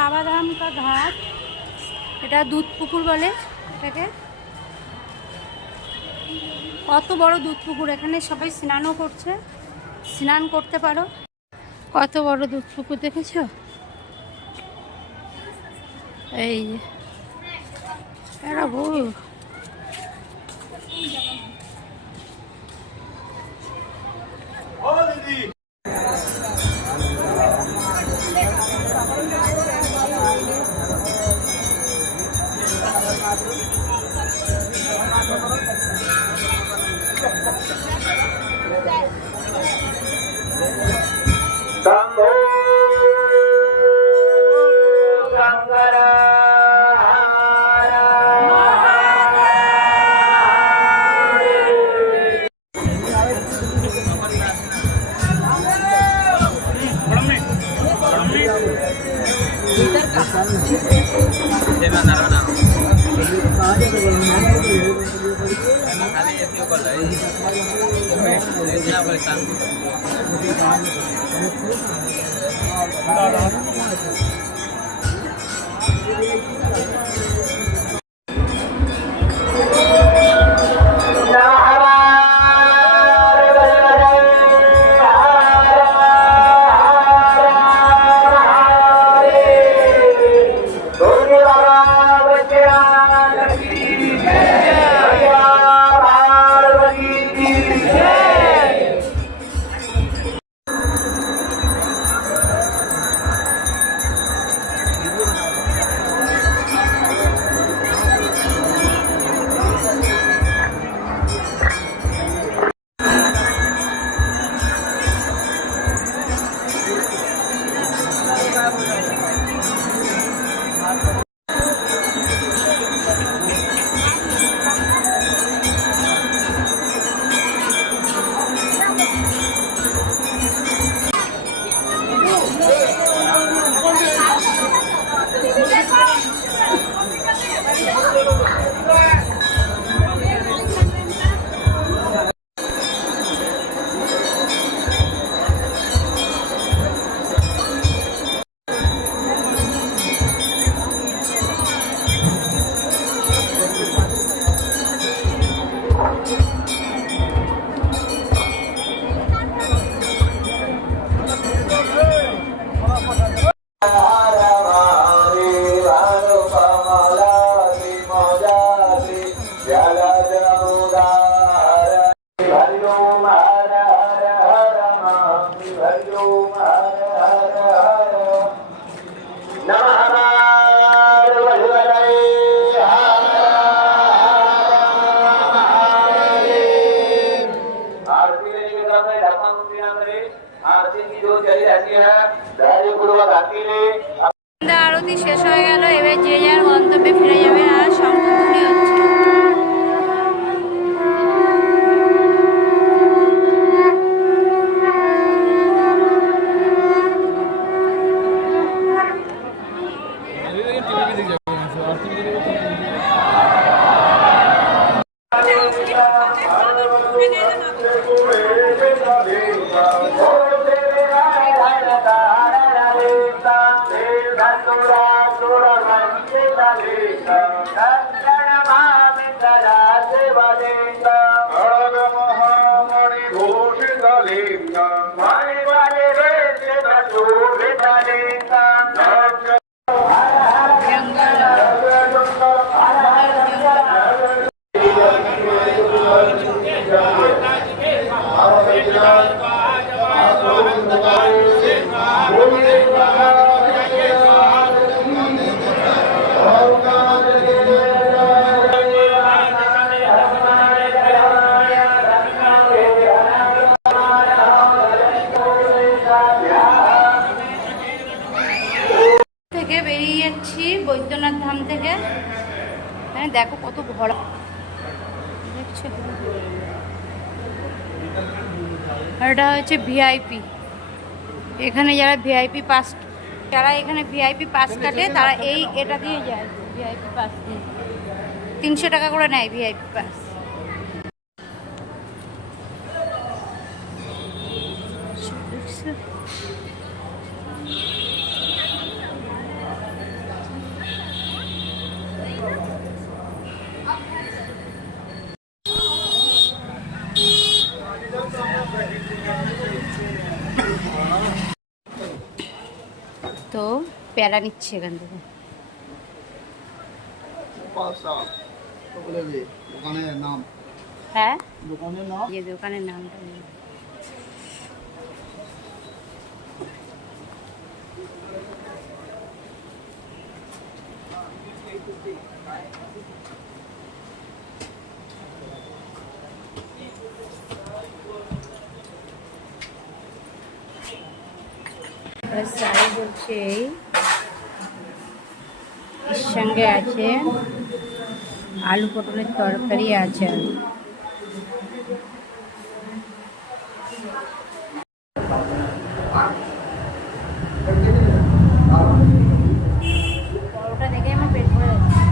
বাবাধাম কা ঘাট, এটা দুধ পুকুর বলে এটাকে। কত বড় দুধ পুকুর, এখানে সবাই স্নানও করছে, স্নান করতে পারো। কত বড় দুধ পুকুর দেখেছো? এই যে এরা বউ আরতি শেষ হয়ে গেল। এবার যে যার গন্তব্যে ফিরে যাবে। আর শঙ্খধ্বনি হচ্ছে। বৈদ্যনাথ ধাম থেকে। হ্যাঁ দেখো কত ভরা, দেখছো? এটা হচ্ছে ভিআইপি। এখানে যারা ভিআইপি পাস, যারা এখানে ভিআইপি পাস কাটে তারা এটা দিয়ে যায়। ভিআইপি পাস দিয়ে 300 টাকা করে নেয় ভিআইপি পাস। প্যারা নিচ্ছে এখান থেকে। দোকানের নাম, হ্যাঁ দোকানের নাম, এই দোকানের নামটা নেই। সাইজ হচ্ছে এর সঙ্গে আছে আলু পটলের তরকারি আছে। পরোটা দেখে আমার পেট ভরে যাচ্ছে।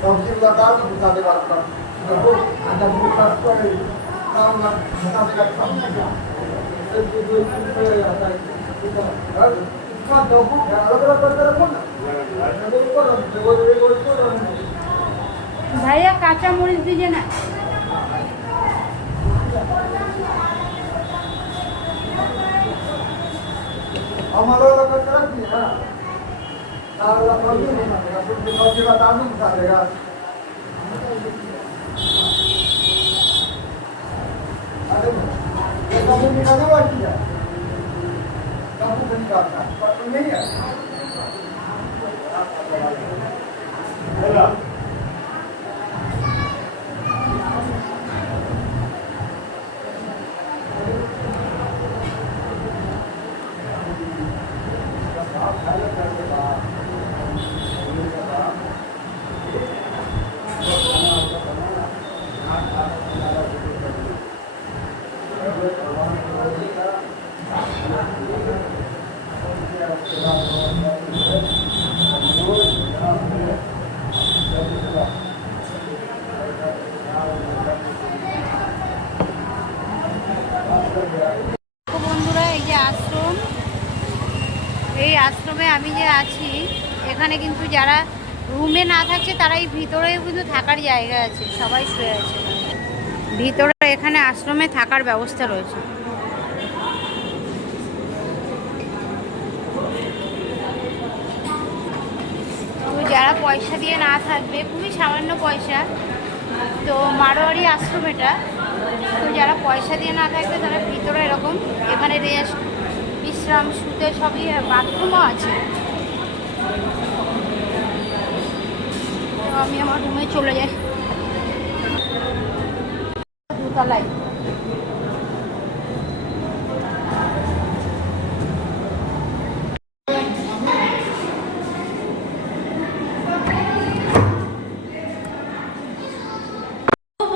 सब्जी बता दो बता दे बात कर देखो आधा बहुत काट कर काम ना बता दे काम किया फिर जो पे आता है इसका दो अलग अलग करके रखो ना ভাইয়া কাঁচা মরিচ দিजे না। हम अलग अलग करके रख दिए ना अलग अलग कर दिए ना फिर सब्जी बता दो बता देगा अरे ये सब्जी निकालने वाली है सब्जी निकालना पर नहीं है বন্ধুরা এই যে আশ্রম, এই আশ্রমে আমি যে আছি এখানে কিন্তু যারা রুমে না থাকছে তারা এই ভিতরেও কিন্তু থাকার জায়গা আছে, সবাই শুয়ে আছে ভিতরে। এখানে আশ্রমে থাকার ব্যবস্থা রয়েছে। তো যারা পয়সা দিয়ে না থাকবে, খুবই সামান্য পয়সা, তো মারোয়ারি আশ্রম এটা, তো যারা পয়সা দিয়ে না থাকবে তারা ভিতরে এরকম এখানে রেস্ট বিশ্রাম শুতে সবই, বাথরুমও আছে। তো আমি আমার রুমে চলে যাই, দোতলায়।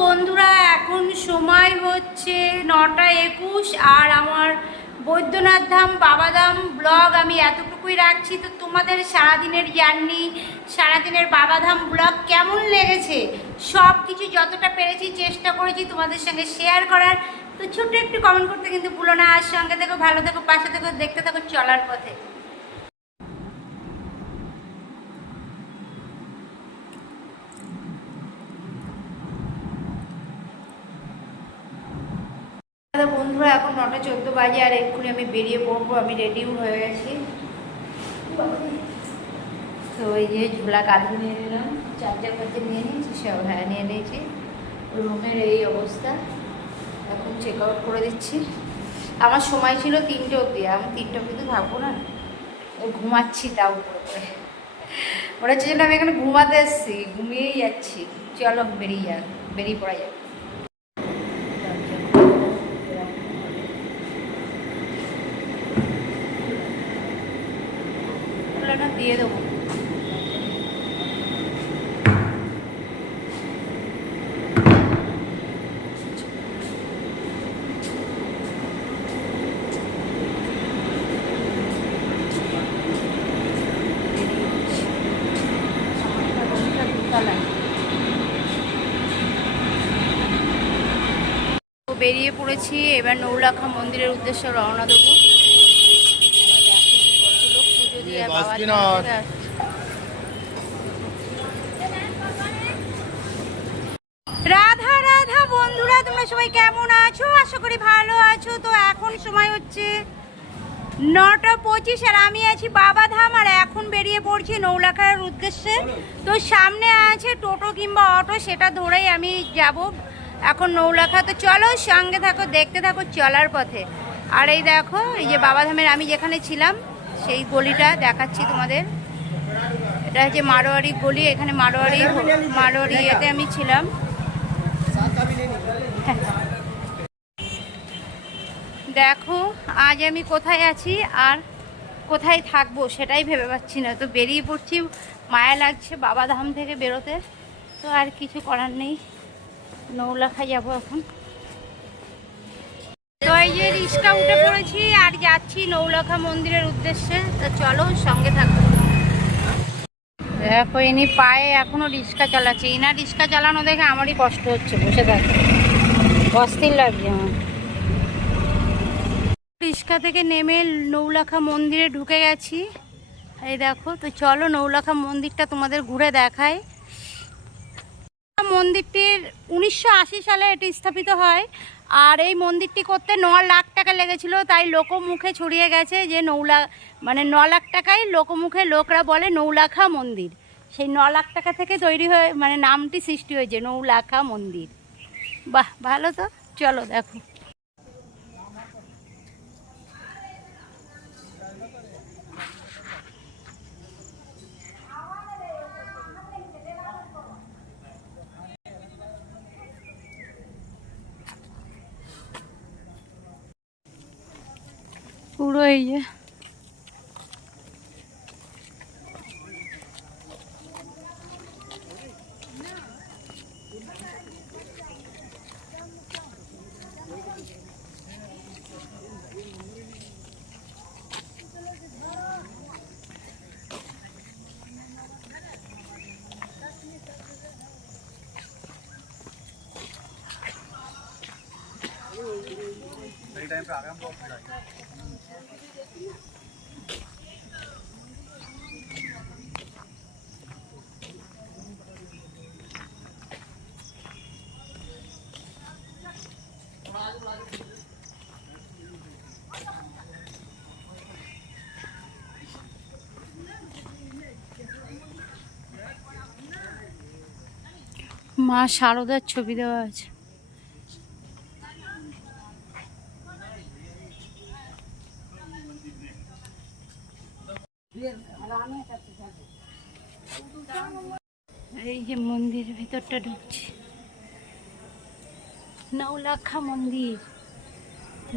বন্ধুরা এখন সময় হচ্ছে 9:21 আর আমার বৈদ্যনাথ ধাম বাবাধাম ব্লগ আমি এতটুকুই রাখছি। তো তোমাদের সারাদিনের জার্নি, সারাদিনের বাবাধাম ব্লগ কেমন লেগেছে, সব কিছু যতটা পেরেছি চেষ্টা করেছি তোমাদের সঙ্গে শেয়ার করার। তো ছোট্ট একটু কমেন্ট করতে কিন্তু ভুলো না। আর সঙ্গে থেকো, ভালো থেকো, পাশে থেকো, দেখতে থাকো চলার পথে। বন্ধুরা এখন 9:14 বাজে আর এক্ষুনি আমি বেরিয়ে পড়বো। আমি রেডিও হয়ে গেছি। তো এই যে ঝোলা কাঁধে নিয়ে নিলাম, চার্জার ফার্জার নিয়ে নিয়েছি সব, হ্যাঁ নিয়ে নিয়েছি। রুমের এই অবস্থা, এখন চেক আউট করে দিচ্ছি। আমার সময় ছিল 3টে অবধি, আমি 3টে অবধি তো থাকবো না, ঘুমাচ্ছি তাও উপরে করে। ওরা হচ্ছে জন্য আমি এখানে ঘুমাতে এসেছি, ঘুমিয়েই যাচ্ছি। চলো বেরিয়ে পড়া যাক। দিয়ে দেবো। বেরিয়ে পড়েছি, এবার নৌলাখা মন্দিরের উদ্দেশ্যে রওনা দেবো। পুজো দিয়ে রাধা রাধা বন্ধুরা, তোমরা সবাই কেমন আছো? আশা করি ভালো আছো। তো এখন সময় হচ্ছে 9:25 আর আমি আছি বাবাধাম, আর এখন বেরিয়ে পড়ছি নৌলাখার উদ্দেশ্যে। তো সামনে আছে টোটো কিংবা অটো, সেটা ধরেই আমি যাব এখন নৌলাখা। তো চলো সঙ্গে থাকো, দেখতে থাকো চলার পথে। আর এই দেখো, এই যে বাবাধামের আমি যেখানে ছিলাম সেই গলিটা দেখাচ্ছি তোমাদের। এটা হচ্ছে মারোয়ারি গলি, এখানে মারোয়ারি এতে আমি ছিলাম। দেখো আজ আমি কোথায় আছি আর কোথায় থাকবো সেটাই ভেবে পাচ্ছি না। তো বেরিয়ে পড়ছি, মায়া লাগছে বাবাধাম থেকে বেরোতে। তো আর কিছু করার নেই, নৌলাখা যাব এখন। তো এই যে রিক্সা উঠে পড়েছি আর যাচ্ছি নৌলাখা মন্দিরের উদ্দেশ্যে। তো চলো সঙ্গে থাকো। দেখো ইনি পায়ে এখনো রিক্সা চালাচ্ছে, ইনা রিক্সা চালানো দেখে আমারই কষ্ট হচ্ছে, বসে থাকে অস্থির লাগছে আমার। রিক্সা থেকে নেমে নৌলাখা মন্দিরে ঢুকে গেছি, এই দেখো। তো চলো নৌলাখা মন্দিরটা তোমাদের ঘুরে দেখাই। মন্দিরটির 1980 সালে এটি স্থাপিত হয়, আর এই মন্দিরটি করতে 9 লাখ টাকা লেগেছিল। তাই লোকমুখে ছড়িয়ে গেছে যে 9 লাখ টাকায় লোকমুখে লোকরা বলে নৌলাখা মন্দির। সেই 9 লাখ টাকা থেকে তৈরি হয়ে নামটি সৃষ্টি হয়েছে নৌলাখা মন্দির। বাহ, ভালো। তো চলো দেখো। পুরো এই যে মা শারদার ছবি দেওয়া আছে। এই যে মন্দিরের ভিতরটা ঢুকছি, নৌলাখা মন্দির।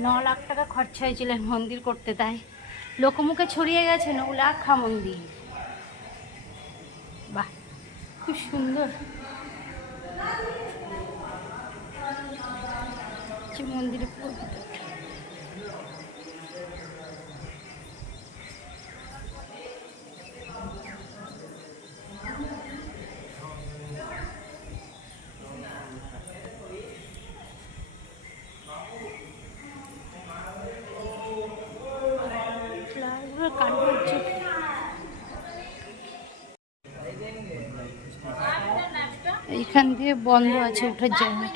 9 লাখ টাকা খরচা হয়েছিল মন্দির করতে, তাই লোকমুখে ছড়িয়ে গেছে নৌলাখা মন্দির। বাহ, খুব সুন্দর মন্দিরের পুরো ভিতরটা। এইখান দিয়ে বন্ধ আছে ওঠার জায়গা।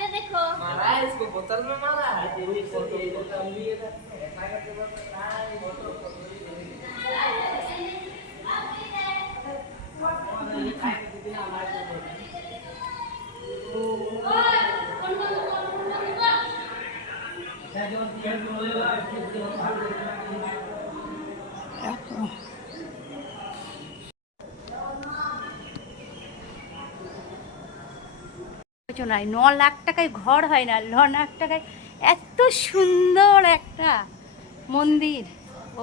নাই 9 লাখ টাকায় ঘর হয় না, 9 লাখ টাকায় এত সুন্দর একটা মন্দির।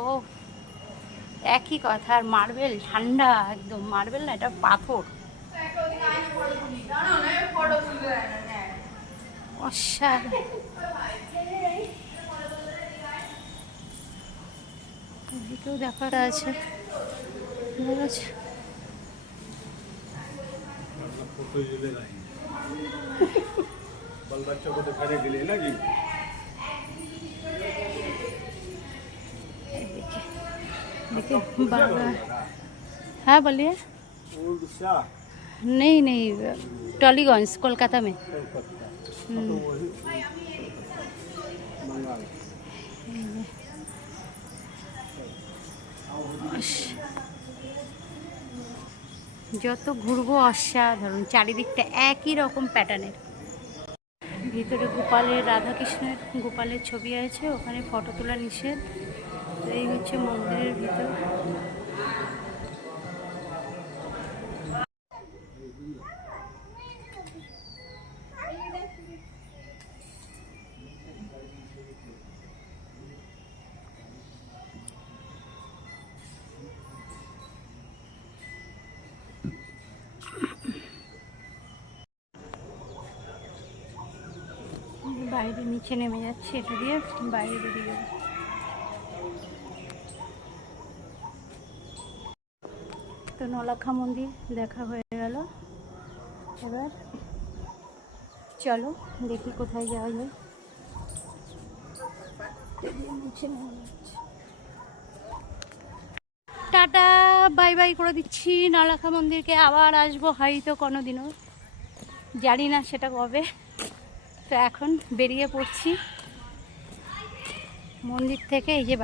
ও একই কথা। আর মার্বেল ঠান্ডা একদম, মার্বেল না, এটা পাথর। অসাধারণ। এদিকেও দেখার আছে, ঠিক আছে। बाल बच्चों को दिखाने के लिए ना जी। देखिए बाबा। हाँ बोलिए। नहीं, टॉलीगंज कोलकाता में। बंगाल যত ঘুরবো অসাধারণ, চারিদিকটা একই রকম প্যাটার্নের। ভিতরে গোপালের, রাধাকৃষ্ণের গোপালের ছবি আছে, ওখানে ফটো তোলা নিষেধ। এই হচ্ছে মন্দিরের ভিতর। বাইরে নিচে নেমে যাচ্ছে, এটা দিয়ে বাইরে বেরিয়ে যাবে। তো নলাখা মন্দির দেখা হয়ে গেল। এবার চলো দেখি কোথায় যাওয়া যায়। নিচে নেমে যাচ্ছে। টাটা বাই বাই করে দিচ্ছি নলাখা মন্দিরকে। আবার আসবো হয়তো কোনোদিনও, জানি না সেটা কবে। তো এখন বেরিয়ে পড়ছি মন্দির থেকে। এই যে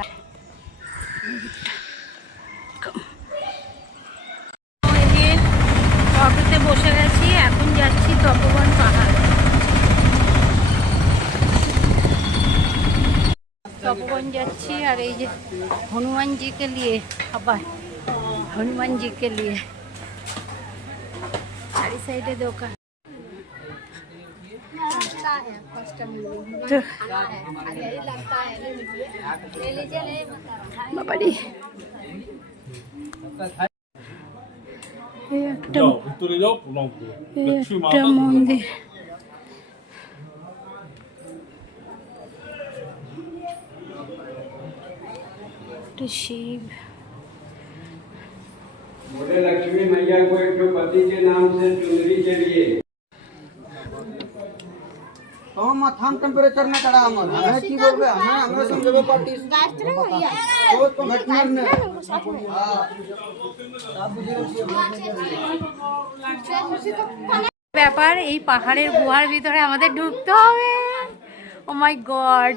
অটোতে বসে গেছি, এখন যাচ্ছি তপোবন পাহাড়। তপোবন যাচ্ছি। আর এই যে হনুমানজিকে নিয়ে, আবার হনুমানজিকে নিয়ে চারি সাইডে দোকান। বাবারি এই একটা মন্দির। शिव बोले लक्ष्मी मैया को एक पति के नाम से चुनरी चढ़िए। तो माथाम टेम्परेचर में चढ़ा हम हमें की बोल रहे हमें हमें समझो पार्टी तो घटना ने ব্যাপার, এই পাহাড়ের গুহার ভিতরে আমাদের ঢুকতে হবে। ও মাই গড।